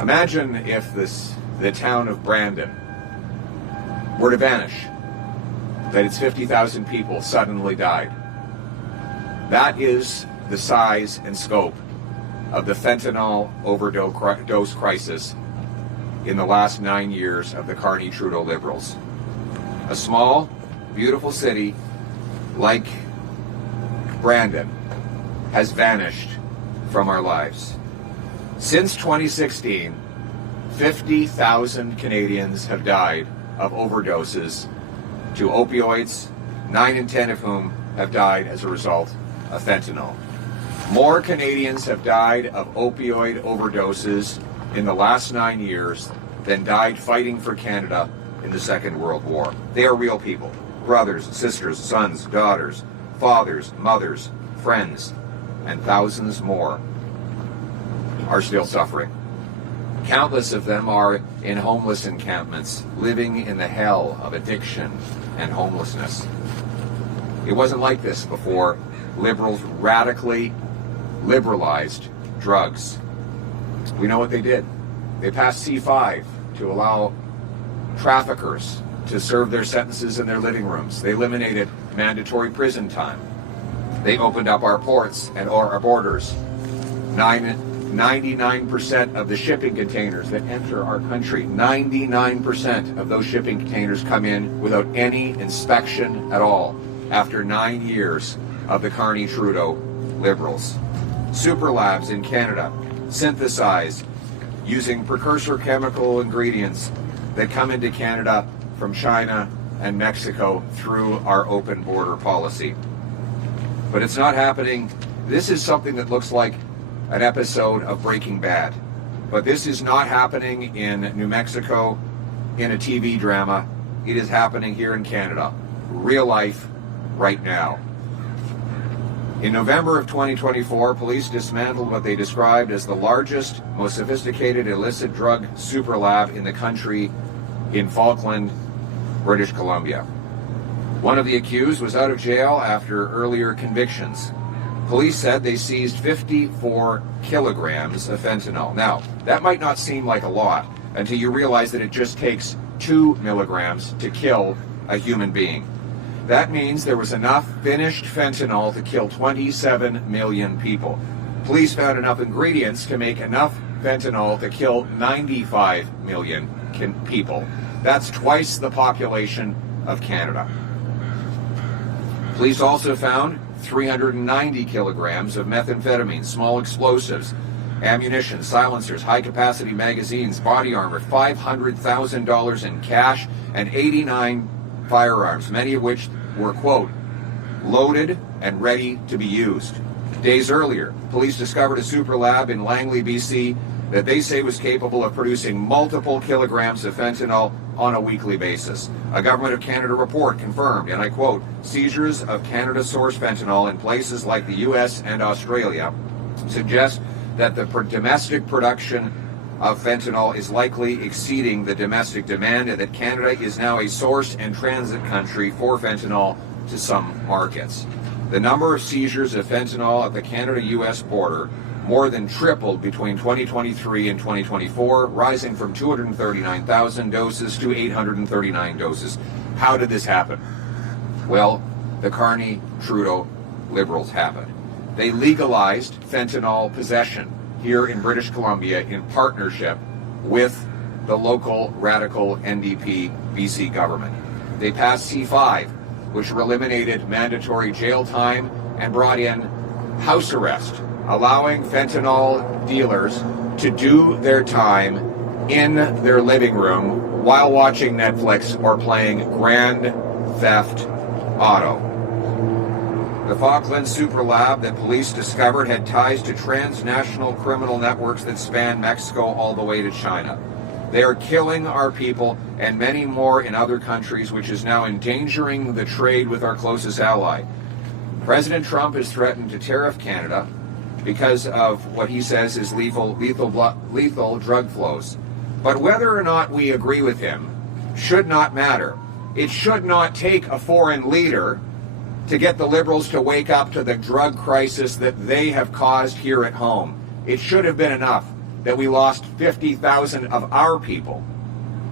Imagine if the town of Brandon were to vanish, that its 50,000 people suddenly died. That is the size and scope of the fentanyl overdose crisis in the last 9 years of the Carney-Trudeau Liberals. A small, beautiful city like Brandon has vanished from our lives. Since 2016, 50,000 Canadians have died of overdoses to opioids, 9 in 10 of whom have died as a result of fentanyl. More Canadians have died of opioid overdoses in the last 9 years than died fighting for Canada in the Second World War. They are real people. Brothers, sisters, sons, daughters, fathers, mothers, friends, and thousands more are still suffering. Countless of them are in homeless encampments, living in the hell of addiction and homelessness. It wasn't like this before Liberals radically liberalized drugs. We know what they did. They passed C5 to allow traffickers to serve their sentences in their living rooms. They eliminated mandatory prison time. They opened up our ports and our borders. 99% of the shipping containers that enter our country, 99% of those shipping containers come in without any inspection at all after 9 years of the Carney-Trudeau Liberals. Super labs in Canada synthesized using precursor chemical ingredients that come into Canada from China and Mexico through our open border policy. But it's not happening. This is something that looks like an episode of Breaking Bad. But this is not happening in New Mexico in a TV drama. It is happening here in Canada, real life, right now. In November of 2024, police dismantled what they described as the largest, most sophisticated illicit drug super lab in the country in Falkland, British Columbia. One of the accused was out of jail after earlier convictions. Police said they seized 54 kilograms of fentanyl. Now, that might not seem like a lot until you realize that it just takes 2 milligrams to kill a human being. That means there was enough finished fentanyl to kill 27 million people. Police found enough ingredients to make enough fentanyl to kill 95 million people. That's twice the population of Canada. Police also found 390 kilograms of methamphetamine, small explosives, ammunition, silencers, high-capacity magazines, body armor, $500,000 in cash, and 89 firearms, many of which were, quote, loaded and ready to be used. Days earlier, police discovered a super lab in Langley, BC, that they say was capable of producing multiple kilograms of fentanyl on a weekly basis. A Government of Canada report confirmed, and I quote, seizures of Canada-sourced fentanyl in places like the U.S. and Australia suggest that the domestic production of fentanyl is likely exceeding the domestic demand, and that Canada is now a source and transit country for fentanyl to some markets. The number of seizures of fentanyl at the Canada-U.S. border more than tripled between 2023 and 2024, rising from 239,000 doses to 839 doses. How did this happen? Well, the Carney-Trudeau Liberals have it. They legalized fentanyl possession here in British Columbia in partnership with the local radical NDP BC government. They passed C5, which eliminated mandatory jail time and brought in house arrest, allowing fentanyl dealers to do their time in their living room while watching Netflix or playing Grand Theft Auto. The Falkland Super Lab that police discovered had ties to transnational criminal networks that span Mexico all the way to China. They are killing our people and many more in other countries, which is now endangering the trade with our closest ally. President Trump has threatened to tariff Canada because of what he says is lethal drug flows. But whether or not we agree with him should not matter. It should not take a foreign leader to get the Liberals to wake up to the drug crisis that they have caused here at home. It should have been enough that we lost 50,000 of our people.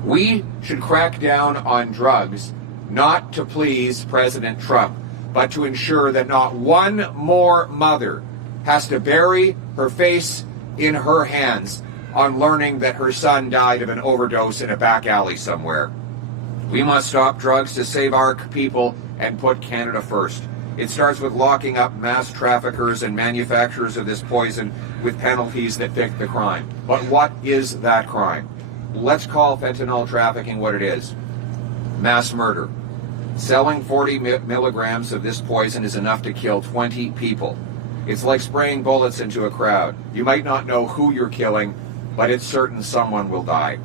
We should crack down on drugs, not to please President Trump, but to ensure that not one more mother has to bury her face in her hands on learning that her son died of an overdose in a back alley somewhere. We must stop drugs to save our people and put Canada first. It starts with locking up mass traffickers and manufacturers of this poison with penalties that fit the crime. But what is that crime? Let's call fentanyl trafficking what it is. Mass murder. Selling 40 milligrams of this poison is enough to kill 20 people. It's like spraying bullets into a crowd. You might not know who you're killing, but it's certain someone will die.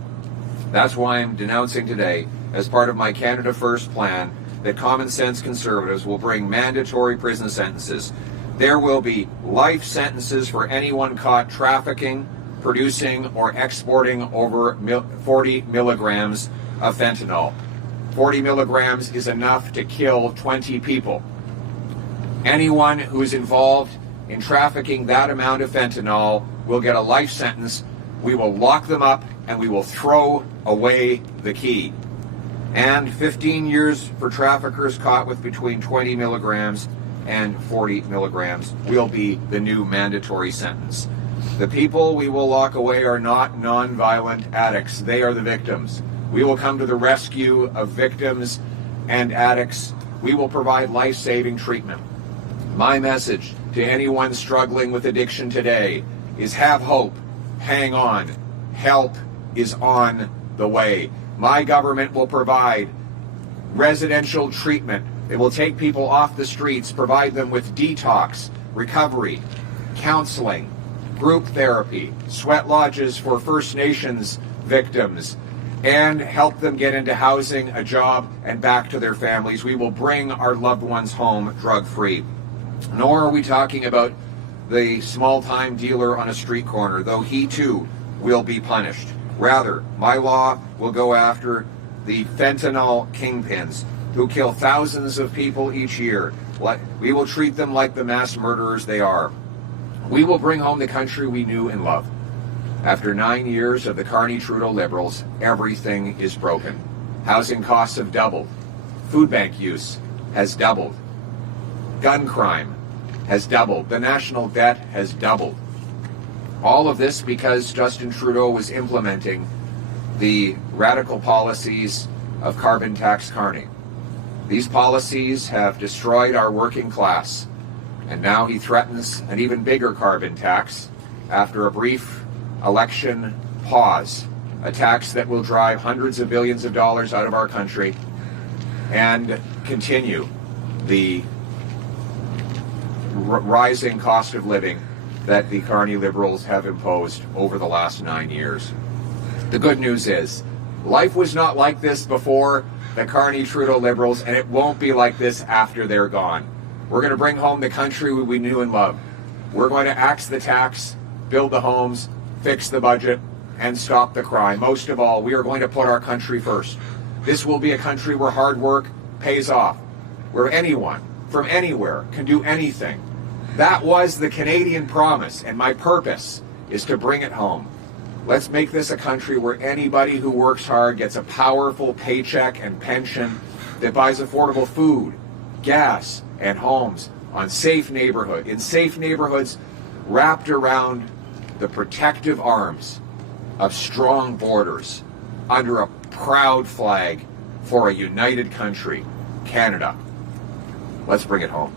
That's why I'm denouncing today, as part of my Canada First plan, that common sense conservatives will bring mandatory prison sentences. There will be life sentences for anyone caught trafficking, producing, or exporting over 40 milligrams of fentanyl. 40 milligrams is enough to kill 20 people. Anyone who is involved in trafficking that amount of fentanyl will get a life sentence. We will lock them up and we will throw away the key. And 15 years for traffickers caught with between 20 milligrams and 40 milligrams will be the new mandatory sentence. The people we will lock away are not non-violent addicts. They are the victims. We will come to the rescue of victims and addicts. We will provide life-saving treatment. My message to anyone struggling with addiction today is have hope, hang on, help is on the way. My government will provide residential treatment. It will take people off the streets, provide them with detox, recovery, counseling, group therapy, sweat lodges for First Nations victims, and help them get into housing, a job, and back to their families. We will bring our loved ones home drug-free. Nor are we talking about the small-time dealer on a street corner, though he too will be punished. Rather, my law will go after the fentanyl kingpins who kill thousands of people each year. We will treat them like the mass murderers they are. We will bring home the country we knew and loved. After 9 years of the Carney-Trudeau Liberals, everything is broken. Housing costs have doubled. Food bank use has doubled. Gun crime has doubled. The national debt has doubled. All of this because Justin Trudeau was implementing the radical policies of carbon tax Carney. These policies have destroyed our working class, and now he threatens an even bigger carbon tax after a brief election pause, a tax that will drive hundreds of billions of dollars out of our country and continue the rising cost of living that the Carney Liberals have imposed over the last 9 years. The good news is, life was not like this before the Carney-Trudeau Liberals, and it won't be like this after they're gone. We're going to bring home the country we knew and loved. We're going to axe the tax, build the homes, fix the budget, and stop the crime. Most of all, we are going to put our country first. This will be a country where hard work pays off, where anyone from anywhere can do anything. That was the Canadian promise, and my purpose is to bring it home. Let's make this a country where anybody who works hard gets a powerful paycheck and pension that buys affordable food, gas, and homes in safe neighborhoods wrapped around the protective arms of strong borders under a proud flag for a united country, Canada. Let's bring it home.